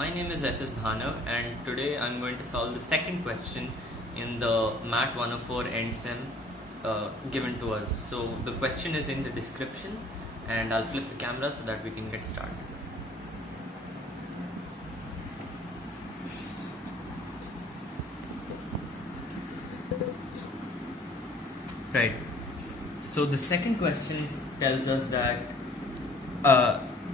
My name is SS Bhanav, and today I'm going to solve the second question in the MAT 104 end sem given to us. So the question is in the description, and I'll flip the camera so that we can get started. Right. So the second question tells us that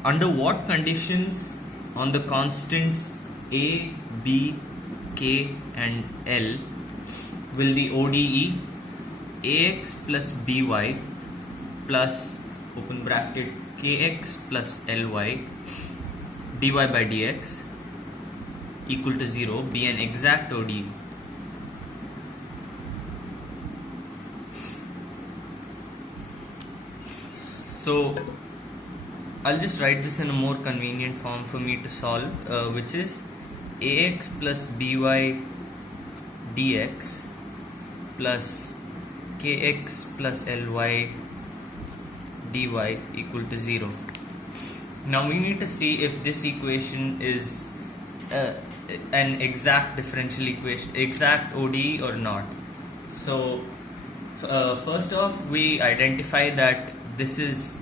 under what conditions on the constants A, B, K and L will the ODE AX plus BY plus open bracket KX plus LY dy by dx equal to 0 be an exact ODE? So I'll just write this in a more convenient form for me to solve, which is AX plus BY dx plus KX plus LY dy equal to 0. Now we need to see if this equation is an exact differential equation, exact ODE or not. So first off, we identify that this is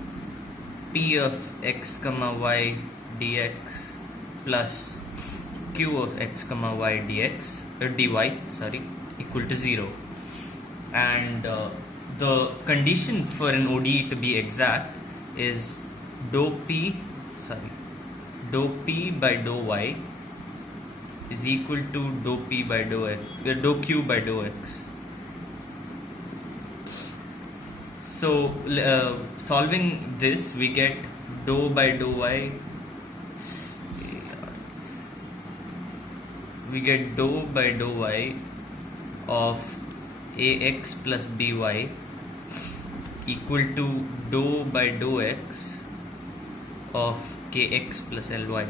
P of x comma y dx plus Q of x comma y dx dy equal to 0, and the condition for an ODE to be exact is dou P by dou y is equal to dou P by dou x, dou Q by dou x. So solving this, we get dou by dou y, we get dou by dou y of ax plus by equal to dou by dou x of kx plus ly,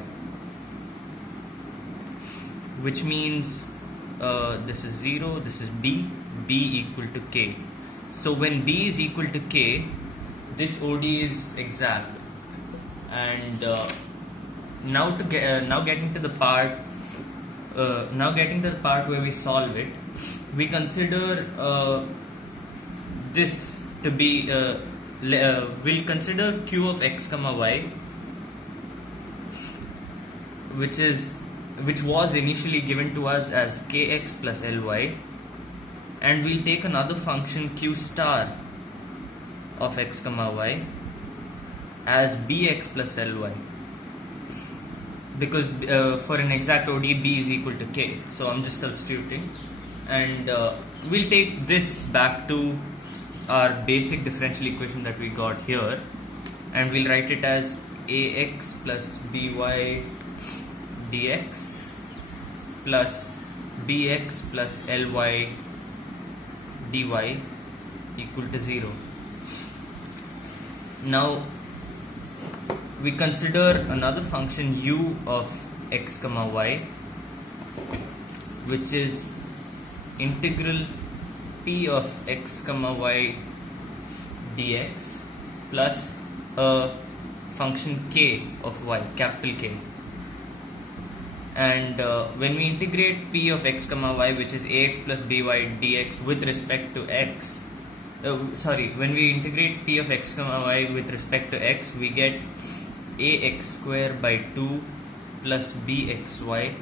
which means this is 0, this is b equal to k. So when b is equal to k, this ODE is exact. And now getting to the part where we solve it, we consider this to be we'll consider q of x comma y, which was initially given to us as kx plus ly. And we'll take another function q star of x comma y as bx plus ly, because for an exact ODE b is equal to k. So I'm just substituting, and we'll take this back to our basic differential equation that we got here, and we'll write it as ax plus by dx plus bx plus ly dy equal to 0. Now we consider another function u of x comma y, which is integral p of x comma y dx plus a function k of y, capital K. And when we integrate p of x comma y, which is ax plus by dx with respect to x, when we integrate p of x comma y with respect to x, we get ax square by 2 plus bxy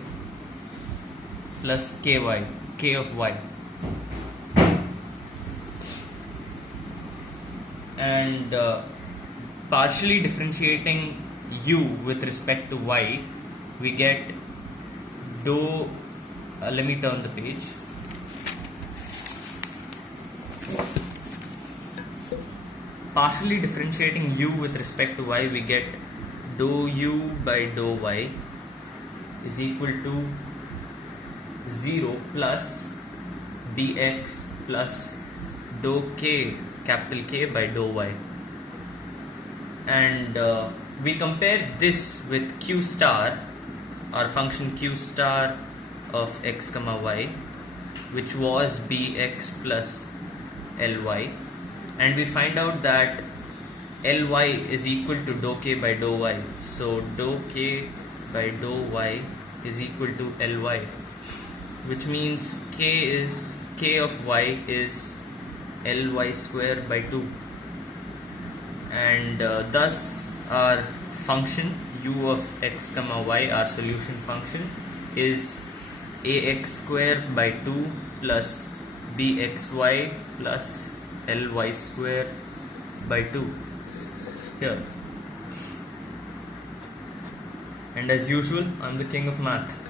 plus k of y. And partially differentiating u with respect to y, we get dou, let me turn the page. Partially differentiating u with respect to y, we get dou u by dou y is equal to 0 plus dx plus dou k, capital K, by dou y. And we compare this with q star, our function q star of x comma y, which was bx plus ly, and we find out that Ly is equal to dou k by dou y. So dou k by dou y is equal to Ly, which means k of y is Ly square by 2, and thus our function u of x comma y, our solution function, is ax square by 2 plus bxy plus Ly square by 2 here. And as usual, I'm the king of math.